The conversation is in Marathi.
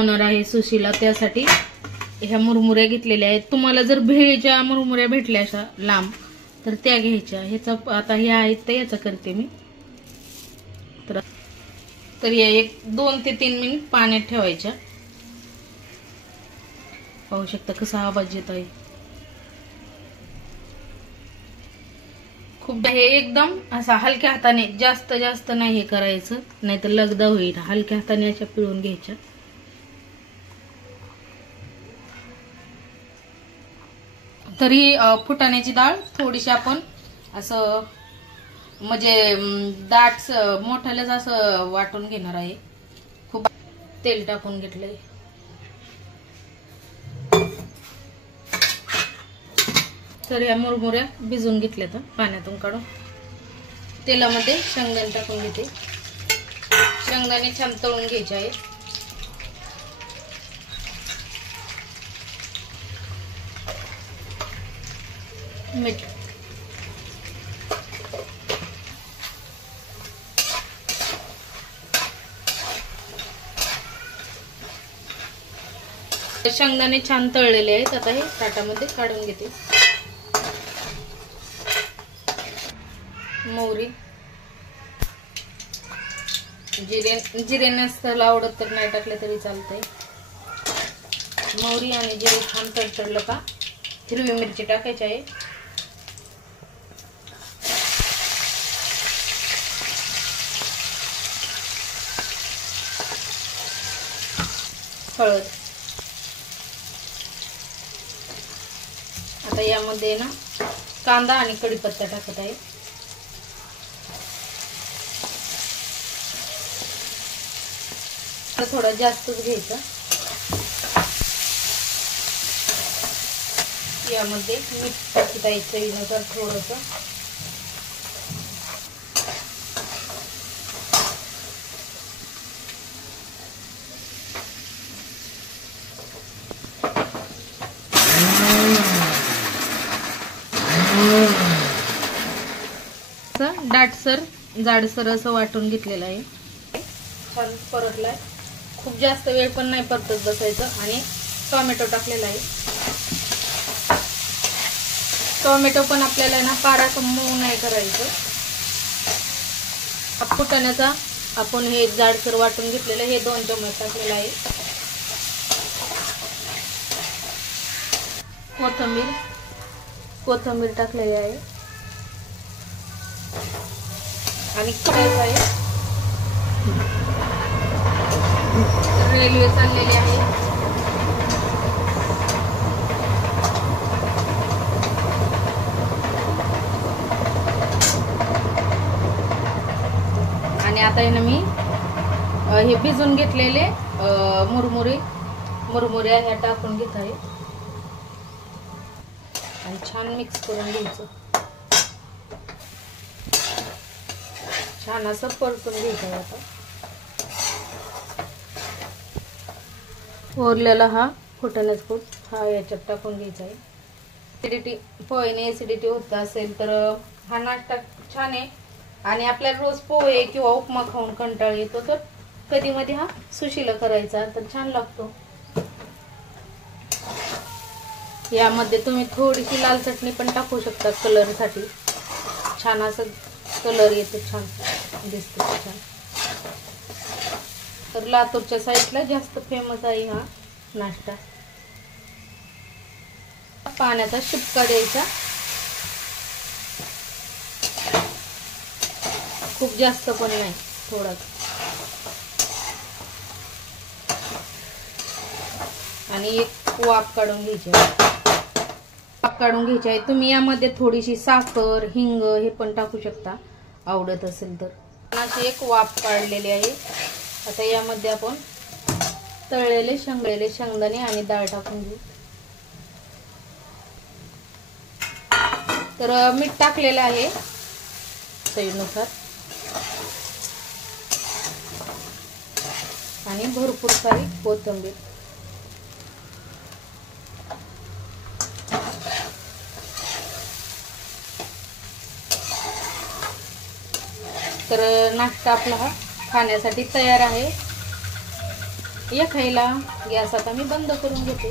होणार आहे सुशीला, त्यासाठी ह्या मुरमुऱ्या घेतलेल्या आहेत. तुम्हाला जर भेळीच्या मुरमुऱ्या भेटल्या अशा लांब तर त्या घ्यायच्या. ह्याचा आता ह्या आहेत तर याचा करते मी. तर या 2 ते 3 मिनिट पाण्यात ठेवायच्या. पाहू शकता कसा आवाज येत आहे. खूप हे एकदम असा हलक्या हाताने, जास्त जास्त नाही हे करायचं, नाहीतर लगदा होईल. हलक्या हाताने अशा पिळून घ्यायच्या. तरी फुटाण्याची डाळ थोडीशी आपण असं म्हणजे दाट मोठ्यालाच असं वाटून घेणार आहे. खूप तेल टाकून घेतलंय. तर या मुरमुऱ्या भिजून घेतल्या तर पाण्यातून काढून तेलामध्ये शेंगदाणे टाकून घेते. शेंगदाणे छान तळून घ्यायचे आहे. मीठ, शेंगदाणे छान तळलेले आहेत. आता हे ताटामध्ये काढून घेते. मोहरी, जिरे नसतं आवडत तर नाही टाकलं तरी चालतंय. मोहरी आणि जिरे छान तडतडलं का हिरवी मिरची टाकायची आहे. हळद. आता यामध्ये ना कांदा आणि कढीपत्ता टाकत आहे. थोडा जास्तच घ्यायचा. यामध्ये मीठ टाकत आहे चवीनुसार थोडंसं. दाटसर जाडसर असं वाटून घेतलेलं आहे. छान परतलाय. खूप जास्त वेळ पण नाही परतत बसायचं. आणि टोमॅटो टाकलेला आहे. टोमॅटो पण आपल्याला ना फार मऊ नाही करायचं. फुटाण्याचा आपण हे जाडसर वाटून घेतलेलं हे 2 चमचे टाकलेलं आहे. कोथिंबीर टाकलेली आहे. आणि करायचं आहे. रेल्वे चाललेली आहे. आणि आता आहे ना मी हे भिजून घेतलेले मुरमुऱ्या ह्या टाकून घेत आहे. आणि छान मिक्स करून घ्यायचं. छान असं परतून घ्यायचं. आता ओरलेला हा फुटाण्याचा कूट हा याच्यात टाकून घ्यायचा आहे. ऍसिडिटी पोहेने ऍसिडिटी होत असेल तर हा नाश्ता छान आहे. आणि आपल्याला रोज पोहे किंवा उपमा खाऊन कंटाळा येतो तर कधी मध्ये हा सुशीला करायचा तर छान लागतो. यामध्ये तुम्ही थोडीशी लाल चटणी पण टाकू शकता कलर साठी. छान असं कलर येतो, छान दिसतो छान. तर लातूरच्या साईडला जास्त फेमस आहे हा नाश्ता. पाण्याचा शिपका द्यायचा. खूप जास्त पण नाही, थोडाच. आणि एक वाफ काढून घ्यायची. आहे. तुम्ही यामध्ये थोडीशी साखर, हिंग हे पण टाकू शकता आवडत असेल तर. अशी एक वाफ काढलेली आहे. आता यामध्ये आपण तळलेले शेंगदाणे आणि डाळ टाकून घेऊ. तर मीठ टाकलेलं आहे चवीनुसार. आणि भरपूर सारी कोथिंबीर. तर नाश्ता आपला हा खाण्यासाठी तयार आहे. या खायला गॅस आता मी बंद करून घेते.